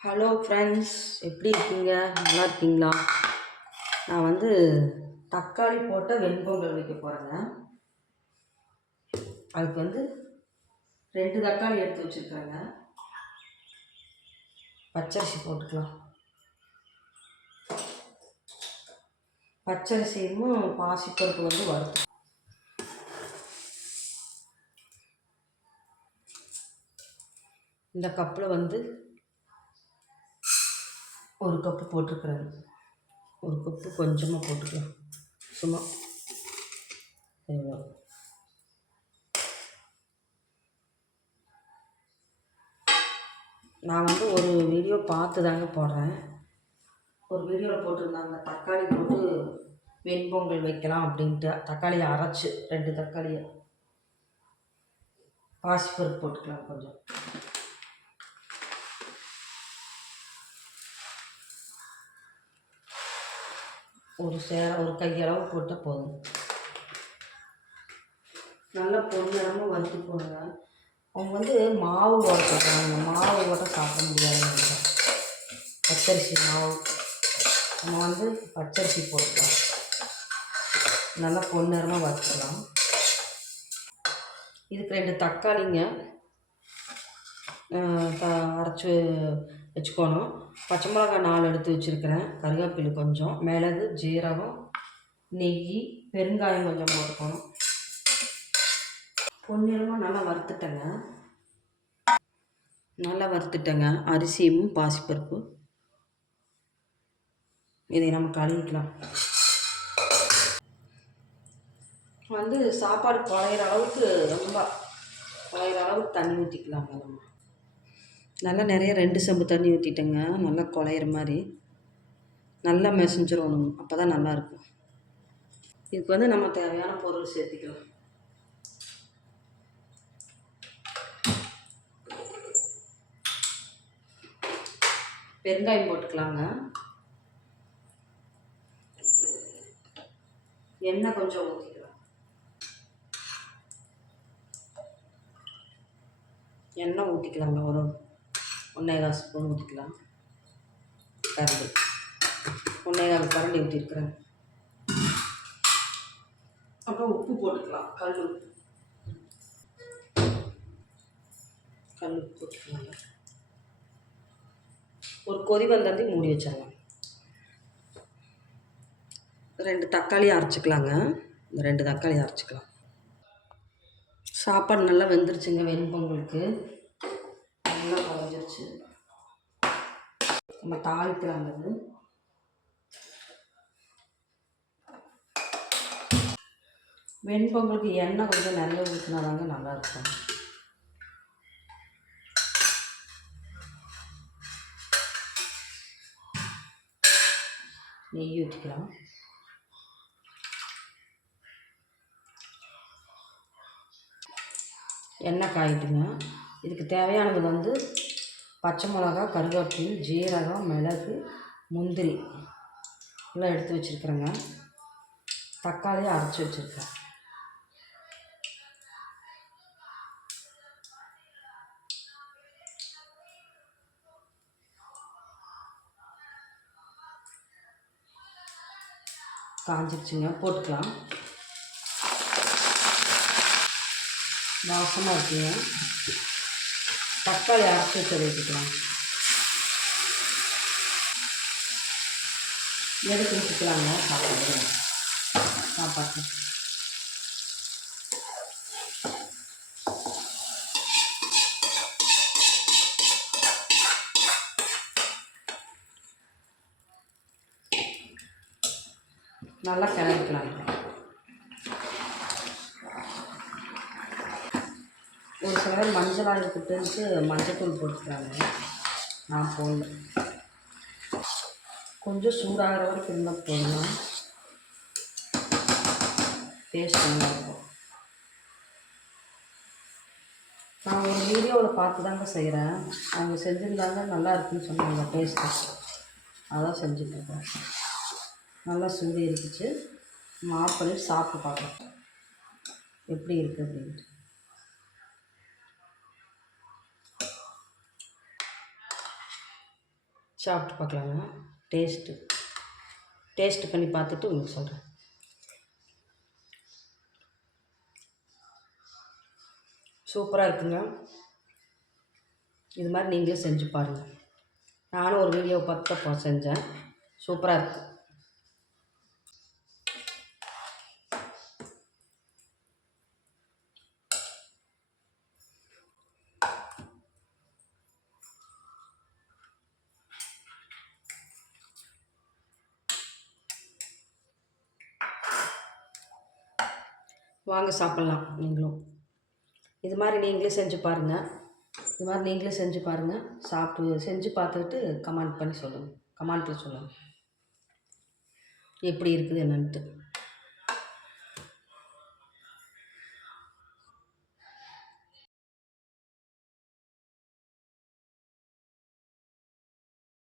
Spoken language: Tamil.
ஹலோ ஃப்ரெண்ட்ஸ் எப்படி இருக்கீங்க? நல்லா இருக்கீங்களா? நான் வந்து தக்காளி போட்ட வெண்பொங்கல் வைக்க போகிறேங்க அதுக்கு வந்து ரெண்டு தக்காளி எடுத்து வச்சுருக்கேங்க. பச்சரிசி போட்டுக்கலாம். பச்சரிசியும் பாசிப்பருப்பு வந்து வறுத்து இந்த கப்பில் வந்து ஒரு கப்பு போட்டிருக்கிறேன் ஒரு கப்பு கொஞ்சமாக போட்டுக்கலாம். சும்மா. இவ்வளோ. நான் வந்து ஒரு வீடியோ பார்த்து தாங்க போடுறேன். ஒரு வீடியோவில் போட்டிருந்தாங்க தக்காளி போட்டு வெண்பொங்கல் வைக்கலாம் அப்படின்ட்டு. தக்காளியை அரைச்சி ரெண்டு தக்காளியை. பாசிப்பருப்பு போட்டுக்கலாம் கொஞ்சம். ஒரு சேர ஒரு கையளவு போட்டால் போதும். நல்லா பொன்னிறமாக வறுத்து போடுங்க. அவங்க வந்து மாவு ஓட சொல்கிறாங்க மாவு ஓட்ட சாப்பிட முடியாது பச்சரிசி மாவு. நம்ம வந்து பச்சரிசி போட்டுக்கலாம். நல்லா பொன்னிறமாக வறுத்துக்கலாம். இதுக்கு ரெண்டு தக்காளிங்க த அரைச்சி வச்சுக்கணும். பச்சை மிளகாய் நாலு எடுத்து வச்சுருக்கிறேன். கருவேப்பிலை கொஞ்சம் மிளகு ஜீரகம் நெய் பெருங்காயம் கொஞ்சம் போட்டுக்கணும். பொன்னிறமாக நல்லா வறுத்துட்டேங்க. நல்லா வறுத்துட்டேங்க. அரிசியும் பாசிப்பருப்பு. இதை நம்ம கழுவிக்கலாம். வந்து சாப்பாடு குழையிற அளவுக்கு ரொம்ப குழையிற அளவுக்கு தண்ணி ஊற்றிக்கலாங்க நம்ம. நல்லா நிறைய ரெண்டு செம்பு தண்ணி ஊற்றிட்டேங்க நல்லா குழையிற மாதிரி. நல்லா மெசஞ்சிடணும் அப்போ தான் நல்லாயிருக்கும். இதுக்கு வந்து நம்ம தேவையான பொருள் சேர்த்திக்கலாம். பெருங்காயம் போட்டுக்கலாங்க. எண்ணெய் கொஞ்சம் ஊற்றிக்கலாம் எண்ணெய் ஊற்றிக்கலாங்க ஒரு ஒன்றேகால் ஸ்பூன் ஊற்றிக்கலாம் கரண்டி. ஒன்றேகால் கரண்டி ஊற்றிருக்கிறேன் அப்புறம் உப்பு போட்டுக்கலாம். கல் உப்பு. கல் உப்பு போட்டுக்கலாங்க ஒரு கொதி வந்தாந்தி மூடி வச்சிடலாம். ரெண்டு தக்காளி அரைச்சிக்கலாங்க. இந்த ரெண்டு தக்காளி அரைச்சிக்கலாம். சாப்பாடு நல்லா வெந்துருச்சுங்க வெண்பொங்கலுக்கு நல்லா குழஞ்சிருச்சு நம்ம தாளிக்கலாம் அது வெண்பொங்கலுக்கு எண்ணெய் கொஞ்சம் நிறைய ஊற்றினா தாங்க நல்லாயிருக்கும். நெய் ஊற்றிக்கலாம் எண்ணெய் காயிட்டுங்க. இதுக்கு தேவையானது வந்து பச்சை மிளகா கருவேப்பில் ஜீரகம் மிளகு முந்திரி எல்லாம் எடுத்து வச்சுருக்குறேங்க. தக்காளியை அரைச்சி வச்சுருக்கேன். காஞ்சிருச்சுங்க. போட்டுக்கலாம். வாசமாக இருக்குங்க. தக்காளி அரைச்சி வச்சு ஊற்றிக்கலாம் எடுத்து வச்சுக்கலாங்க சாப்பாடு. சாப்பாட்டு நல்லா கிளறிக்கலாம் சில பேர் மஞ்சள் இருக்குதுன்ட்டு மஞ்சத்தூள் போட்டுக்கிறாங்க. நான் போடல. கொஞ்சம் சூடாகிற வரைக்கும் இருந்தால் போடலாம். டேஸ்ட் நல்லா இருக்கும். நான் ஒரு வீடியோவில் பார்த்து தாங்க செய்கிறேன். அவங்க செஞ்சுருந்தாங்க நல்லா இருக்குன்னு சொன்னாங்க டேஸ்ட்டு அதான் செஞ்சுட்ருக்கேன். நல்லா சூடு இருந்துச்சு. மாப்பிள்ளை சாப்பிட்டு பார்க்கலாம். எப்படி இருக்குது அப்படின்ட்டு. சாப்பிட்டு பார்க்கலாங்க டேஸ்ட்டு டேஸ்ட் பண்ணி பார்த்துட்டு உங்களுக்கு சொல்கிறேன் சூப்பராக இருக்குங்க. இது மாதிரி நீங்களே செஞ்சு பாருங்கள் நானும் ஒரு வீடியோ பார்த்து தான் செஞ்சேன். சூப்பராக இருக்குது வாங்க சாப்பிட்லாம் நீங்களும். இது மாதிரி நீங்களே செஞ்சு பாருங்கள் இது மாதிரி நீங்களே செஞ்சு பாருங்கள் சாப்பிட்டு செஞ்சு பார்த்துட்டு கமெண்ட் பண்ணி சொல்லுங்கள் கமெண்ட்டில் சொல்லுங்கள் எப்படி இருக்குது என்னன்ட்டு.